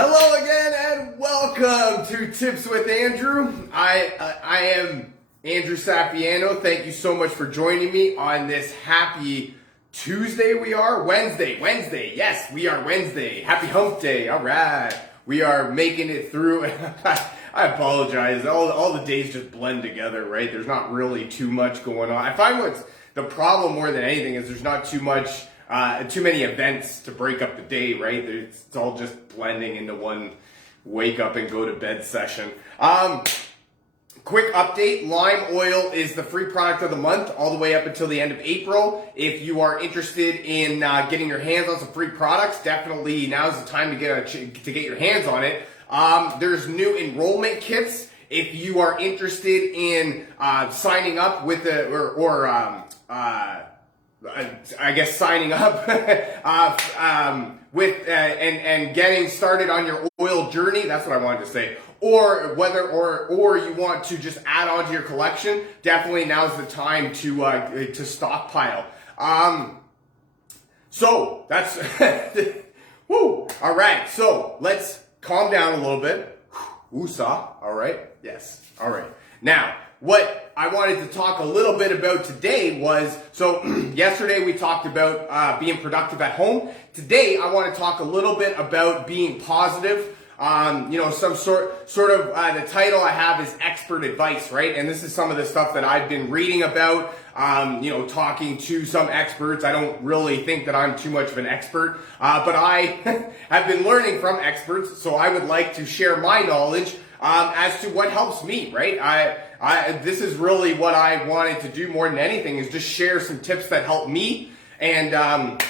Hello again and welcome to Tips with Andrew. I am Andrew Sapiano. Thank you so much for joining me on this happy Tuesday. Wednesday. Yes, we are Wednesday. Happy hump day. All right. We are making it through. I apologize. All the days just blend together, right? There's not really too much going on. I find what's the problem more than anything is there's not too many events to break up the day, right? It's all just blending into one wake up and go to bed session. Quick update, lime oil is the free product of the month all the way up until the end of April. If you are interested in getting your hands on some free products, definitely now's the time to get your hands on it. There's new enrollment kits. If you are interested in signing up with signing up and getting started on your oil journey. That's what I wanted to say. Or you want to just add on to your collection. Definitely now's the time to stockpile. So that's woo. All right. So let's calm down a little bit. Woosah. All right. Yes. All right. Now, what I wanted to talk a little bit about today was, so yesterday we talked about being productive at home. Today I want to talk a little bit about being positive. Some sort of the title I have is expert advice, right? And this is some of the stuff that I've been reading about, talking to some experts. I don't really think that I'm too much of an expert, but I have been learning from experts. So I would like to share my knowledge as to what helps me, right? This is really what I wanted to do more than anything, is just share some tips that help me, and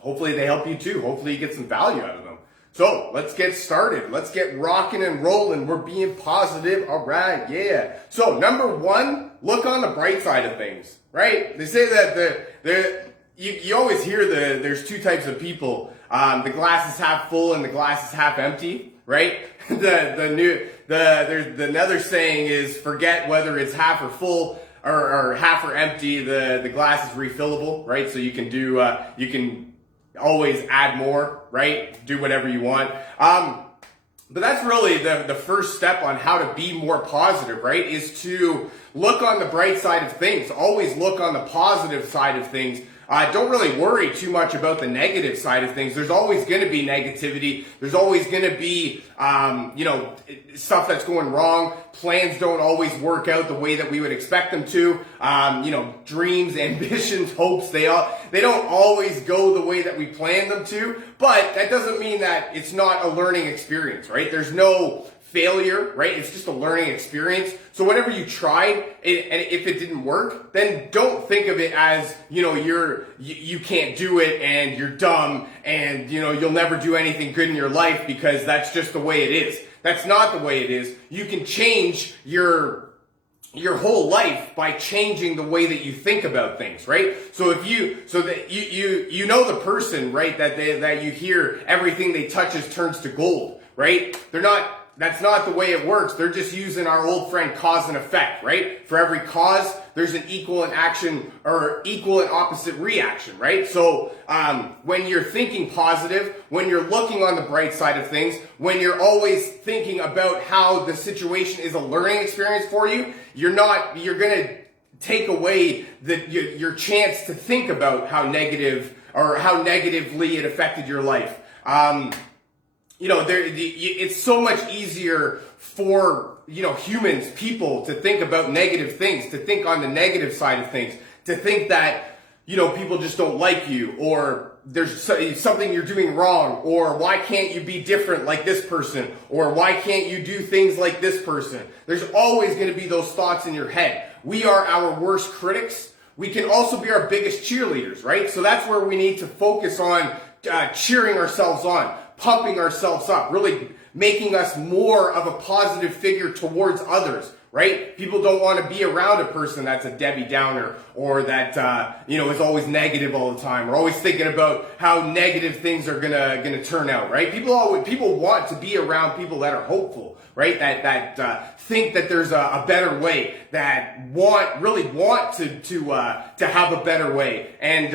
hopefully they help you too. Hopefully you get some value out of them. So let's get started. Let's get rocking and rolling. We're being positive. All right, yeah. So number one, look on the bright side of things, right? They say that you always hear there's two types of people. The glass is half full and the glass is half empty, right? There's another saying is, forget whether it's half or full or half or empty. The glass is refillable, right? So you can always add more, right? Do whatever you want. But that's really the first step on how to be more positive, right? Is to look on the bright side of things. Always look on the positive side of things. Don't really worry too much about the negative side of things. There's always going to be negativity. There's always going to be, stuff that's going wrong. Plans don't always work out the way that we would expect them to. Dreams, ambitions, hopes, they don't always go the way that we plan them to. But that doesn't mean that it's not a learning experience, right? There's no failure, right? It's just a learning experience. So whatever you tried, and if it didn't work, then don't think of it as, you can't do it and you're dumb and, you'll never do anything good in your life because that's just the way it is. That's not the way it is. You can change your whole life by changing the way that you think about things, right? So if you the person, right, that you hear everything they touches turns to gold, right? That's not the way it works. They're just using our old friend cause and effect, right? For every cause, there's an equal and opposite reaction, right? So when you're thinking positive, when you're looking on the bright side of things, when you're always thinking about how the situation is a learning experience for you, you're going to take away your chance to think about how negative or how negatively it affected your life. It's so much easier for, humans, people to think about negative things, to think on the negative side of things, to think that, people just don't like you, or there's something you're doing wrong, or why can't you be different like this person, or why can't you do things like this person? There's always going to be those thoughts in your head. We are our worst critics. We can also be our biggest cheerleaders, right? So that's where we need to focus on cheering ourselves on, pumping ourselves up, really making us more of a positive figure towards others, right? People don't want to be around a person that's a Debbie Downer, or that, is always negative all the time, or always thinking about how negative things are gonna turn out, right? People want to be around people that are hopeful, right? That think that there's a better way, that really want to have a better way. And,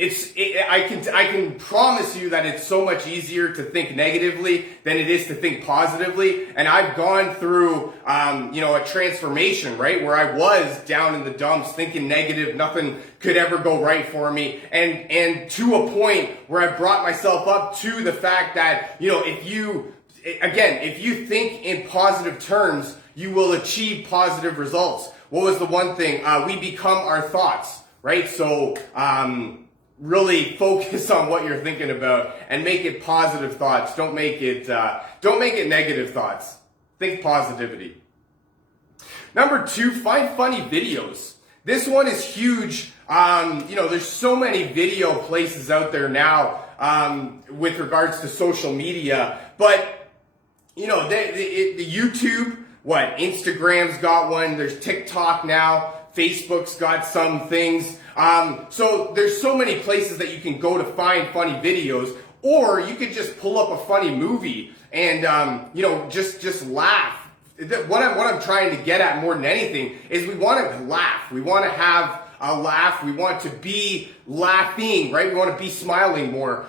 I can promise you that it's so much easier to think negatively than it is to think positively. And I've gone through, a transformation, right? Where I was down in the dumps, thinking negative, nothing could ever go right for me. And to a point where I brought myself up to the fact that, if you think in positive terms, you will achieve positive results. What was the one thing? We become our thoughts, right? So, really focus on what you're thinking about and make it positive thoughts. Don't make it negative thoughts. Think positivity. Number 2, find funny videos. This one is huge. There's so many video places out there now, with regards to social media, but, the YouTube, Instagram's got one, there's TikTok now, Facebook's got some things. So there's so many places that you can go to find funny videos, or you could just pull up a funny movie and, just laugh. What I'm trying to get at more than anything is we want to laugh. We want to have a laugh. We want to be laughing, right? We want to be smiling more.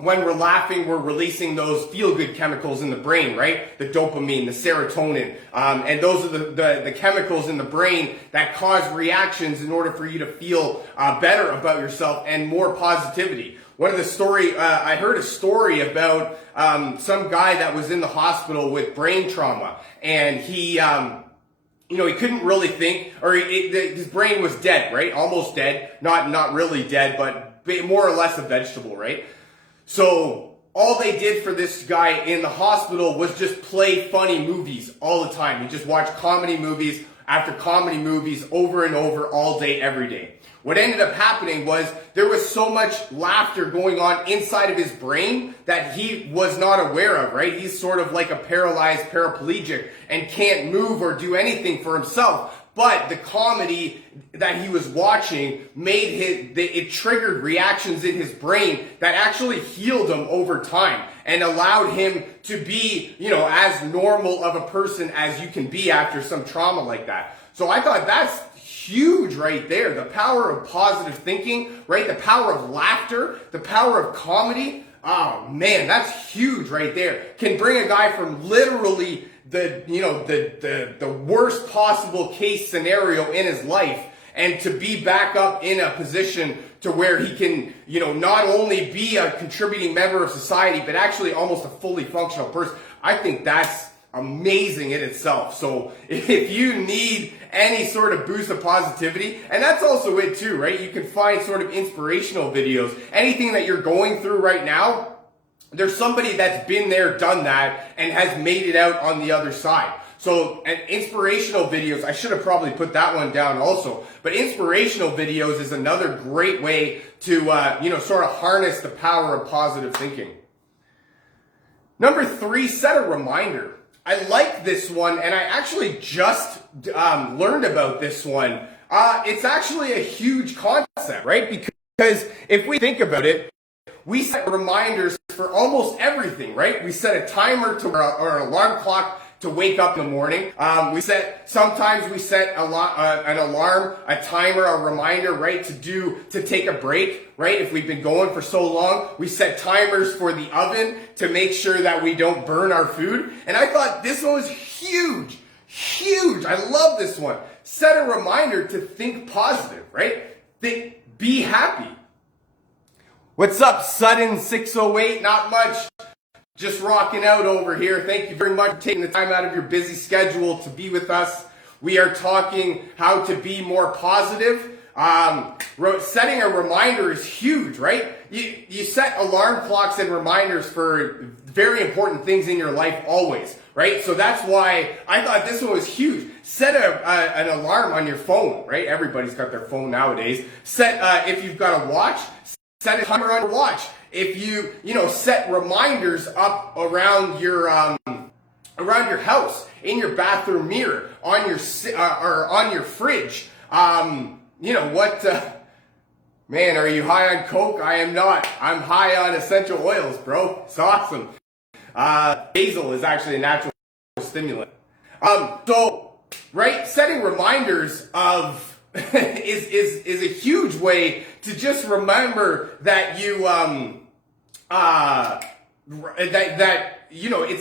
When we're laughing, we're releasing those feel-good chemicals in the brain, right? The dopamine, the serotonin. And those are the chemicals in the brain that cause reactions in order for you to feel better about yourself and more positivity. One of the I heard a story about some guy that was in the hospital with brain trauma. And he couldn't really think, or his brain was dead, right? Almost dead. Not really dead, but more or less a vegetable, right? So all they did for this guy in the hospital was just play funny movies all the time. He just watched comedy movies after comedy movies over and over all day, every day. What ended up happening was there was so much laughter going on inside of his brain that he was not aware of, right? He's sort of like a paralyzed paraplegic and can't move or do anything for himself. But the comedy that he was watching it triggered reactions in his brain that actually healed him over time and allowed him to be, as normal of a person as you can be after some trauma like that. So I thought that's huge right there. The power of positive thinking, right? The power of laughter, the power of comedy. Oh man, that's huge right there. Can bring a guy from literally the worst possible case scenario in his life, and to be back up in a position to where he can, not only be a contributing member of society, but actually almost a fully functional person. I think that's amazing in itself. So if you need any sort of boost of positivity, and that's also it too, right? You can find sort of inspirational videos. Anything that you're going through right now, there's somebody that's been there, done that, and has made it out on the other side. So, and inspirational videos, I should have probably put that one down also, but inspirational videos is another great way to, sort of harness the power of positive thinking. Number 3, set a reminder. I like this one, and I actually just learned about this one. It's actually a huge concept, right? Because if we think about it, we set reminders for almost everything, right? We set a timer or an alarm clock to wake up in the morning. Sometimes we set an alarm, a timer, a reminder, right, to take a break, right? If we've been going for so long, we set timers for the oven to make sure that we don't burn our food. And I thought this one was huge. I love this one. Set a reminder to think positive, right? Be happy. What's up, Sudden 608? Not much. Just rocking out over here. Thank you very much for taking the time out of your busy schedule to be with us. We are talking how to be more positive. Setting a reminder is huge, right? You set alarm clocks and reminders for very important things in your life always, right? So that's why I thought this one was huge. Set an alarm on your phone, right? Everybody's got their phone nowadays. If you've got a watch, set a timer on your watch. If you set reminders up around your house, in your bathroom mirror, on your fridge. Man, are you high on coke? I am not. I'm high on essential oils, bro. It's awesome. Basil is actually a natural stimulant. Setting reminders of is a huge way to just remember that you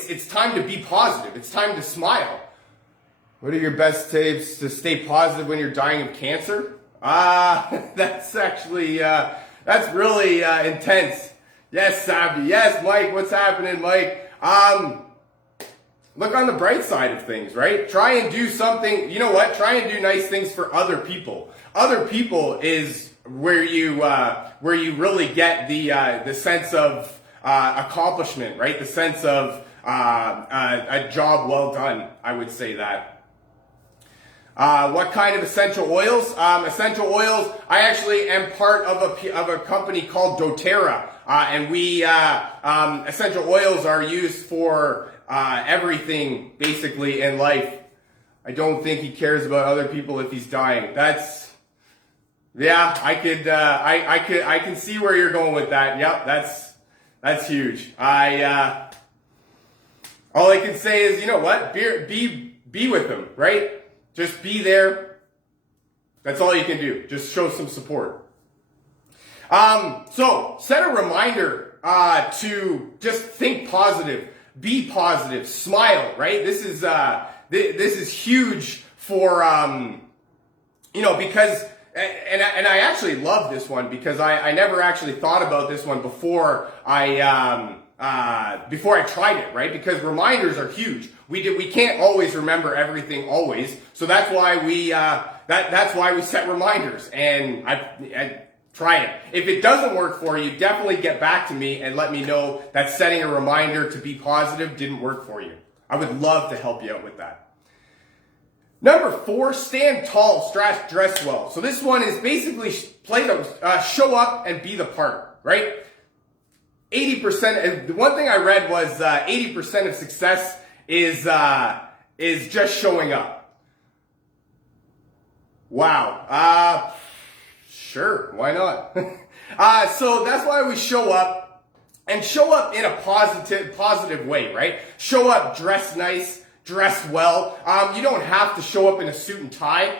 it's time to be positive. It's time to smile. What are your best tips to stay positive when you're dying of cancer? That's actually that's really intense. Yes, Sabi. Yes, Mike. What's happening, Mike? Look on the bright side of things, right? Try and do something. You know what? Try and do nice things for other people. Other people is where you really get the sense of accomplishment, right? The sense of a job well done. I would say that. What kind of essential oils? Essential oils. I actually am part of a company called doTERRA, and we essential oils are used for everything basically in life. I don't think he cares about other people if he's dying. I can see where you're going with that. Yep, that's huge. All I can say is, you know what? Be with them, right? Just be there. That's all you can do. Just show some support. So set a reminder to just think positive, be positive, smile. Right? This is huge for because and I actually love this one because I never actually thought about this one before I tried it, right? Because reminders are huge. We can't always remember everything always, so that's why we set reminders. And I try it. If it doesn't work for you, definitely get back to me and let me know that setting a reminder to be positive didn't work for you. I would love to help you out with that. Number 4, stand tall, dress well. So this one is basically show up and be the part, right? 80%, and the one thing I read was 80% of success is just showing up. Wow. Sure, why not? So that's why we show up, and show up in a positive way, right? Show up, dress nice, dress well. You don't have to show up in a suit and tie.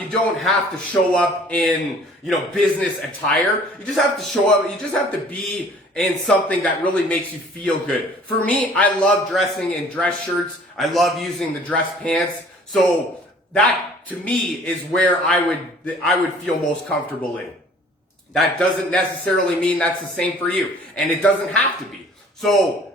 You don't have to show up in, business attire. You just have to show up. You just have to be in something that really makes you feel good. For me, I love dressing in dress shirts. I love using the dress pants. So that, to me, is where I would feel most comfortable in. That doesn't necessarily mean that's the same for you. And it doesn't have to be. So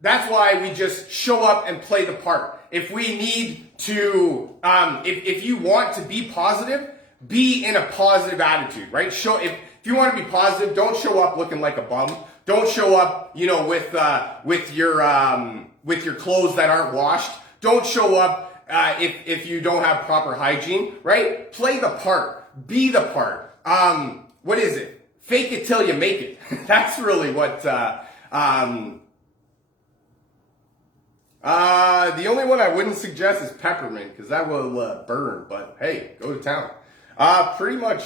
that's why we just show up and play the part. If we need to, if you want to be positive, be in a positive attitude, right? If you want to be positive, don't show up looking like a bum. Don't show up, with your clothes that aren't washed. Don't show up if you don't have proper hygiene, right? Play the part. Be the part. What is it? Fake it till you make it. That's really what. The only one I wouldn't suggest is peppermint because that will burn. But hey, go to town. Pretty much.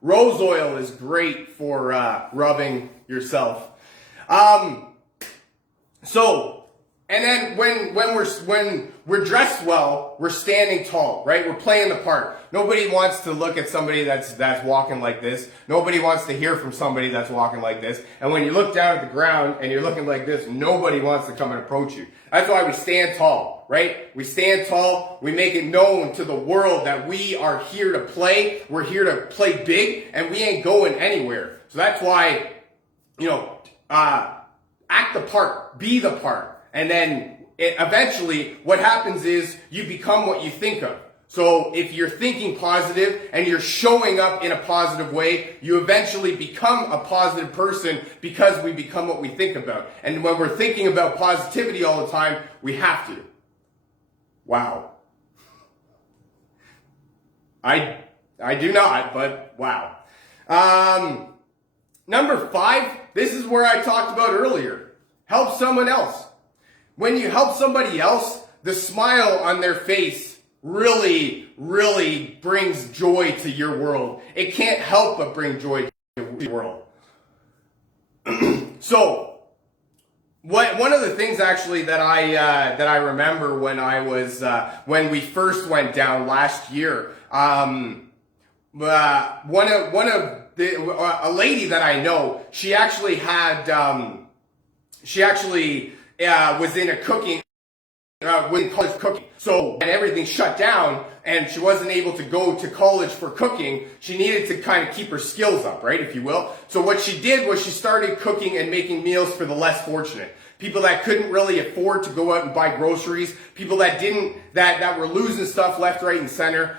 Rose oil is great for rubbing yourself. And then when we're dressed well, we're standing tall, right? We're playing the part. Nobody wants to look at somebody that's walking like this. Nobody wants to hear from somebody that's walking like this. And when you look down at the ground and you're looking like this, nobody wants to come and approach you. That's why we stand tall, right? We stand tall. We make it known to the world that we are here to play. We're here to play big, and we ain't going anywhere. So that's why, act the part, be the part. And then eventually what happens is you become what you think of. So if you're thinking positive and you're showing up in a positive way, you eventually become a positive person because we become what we think about. And when we're thinking about positivity all the time, we have to. Wow. I do not, but wow. Number 5, this is where I talked about earlier. Help someone else. When you help somebody else, the smile on their face really, really brings joy to your world. It can't help but bring joy to your world. So, one of the things actually that I remember when I was when we first went down last year, a lady that I know, she actually had, was in a cooking, with college cooking. So when everything shut down and she wasn't able to go to college for cooking, she needed to kind of keep her skills up, right, if you will. So what she did was she started cooking and making meals for the less fortunate. People that couldn't really afford to go out and buy groceries, people that that were losing stuff left, right, and center.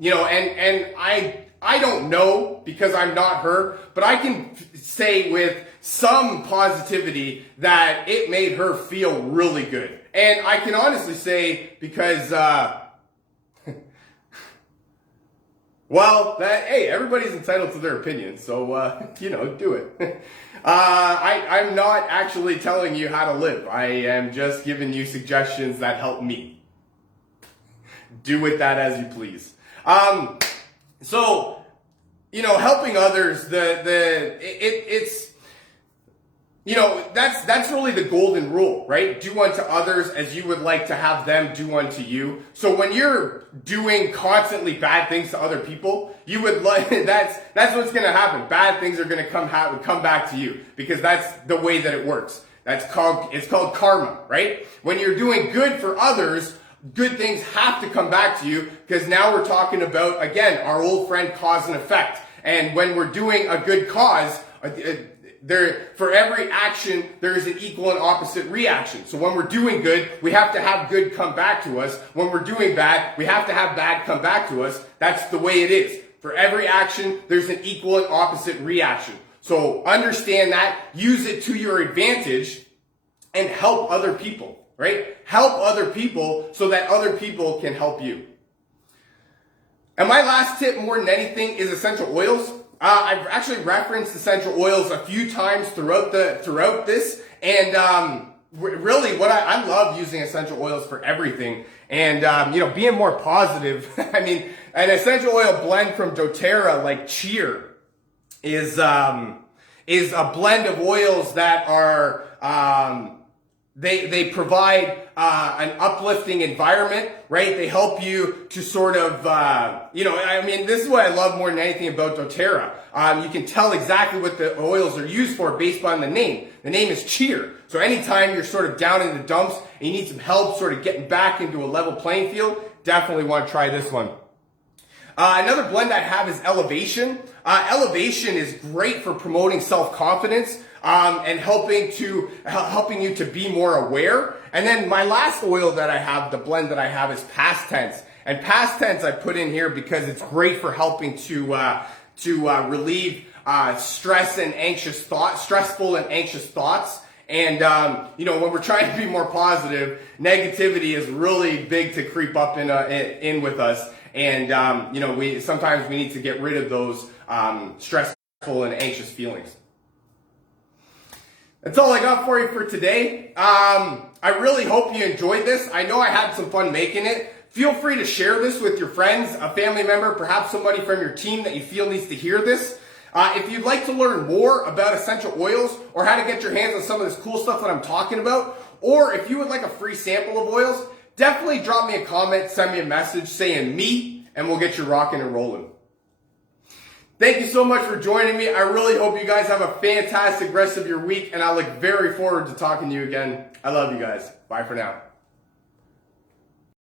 You know, and I don't know because I'm not her, but I can say with some positivity that it made her feel really good. And I can honestly say because, well, hey, everybody's entitled to their opinion, so, you know, do it. I'm not actually telling you how to live. I am just giving you suggestions that help me. Do with that as you please. So, you know, helping others, it's, you know, that's really the golden rule, right? Do unto others as you would like to have them do unto you. So when you're doing constantly bad things to other people, you would like, that's what's going to happen. Bad things are going to come back to you because that's the way that it works. It's called karma, right? When you're doing good for others, good things have to come back to you because now we're talking about, again, our old friend cause and effect. And when we're doing a good cause, for every action, there is an equal and opposite reaction. So when we're doing good, we have to have good come back to us. When we're doing bad, we have to have bad come back to us. That's the way it is. For every action, there's an equal and opposite reaction. So understand that, use it to your advantage, and help other people, right? Help other people so that other people can help you. And my last tip, more than anything, is essential oils. I've actually referenced essential oils a few times throughout this, and really, I love using essential oils for everything. And you know, being more positive. I mean, an essential oil blend from doTERRA, like Cheer, is a blend of oils that are they provide an uplifting environment, right? They help you to sort of, you know, I mean, this is what I love more than anything about doTERRA. You can tell exactly what the oils are used for based on the name. The name is Cheer. So anytime you're sort of down in the dumps and you need some help sort of getting back into a level playing field, definitely want to try this one. Another blend I have is Elevation. Elevation is great for promoting self-confidence. And helping you to be more aware. And then my last oil that I have, the blend that I have, is Past Tense. And Past Tense I put in here because it's great for helping to relieve stressful and anxious thoughts. And you know, when we're trying to be more positive, negativity is really big to creep up in with us. And you know, sometimes we need to get rid of those stressful and anxious feelings. That's all I got for you for today. I really hope you enjoyed this. I know I had some fun making it. Feel free to share this with your friends, a family member, perhaps somebody from your team that you feel needs to hear this. If you'd like to learn more about essential oils or how to get your hands on some of this cool stuff that I'm talking about, or if you would like a free sample of oils, definitely drop me a comment, send me a message saying me, and we'll get you rocking and rolling. Thank you so much for joining me. I really hope you guys have a fantastic rest of your week, and I look very forward to talking to you again. I love you guys. Bye for now.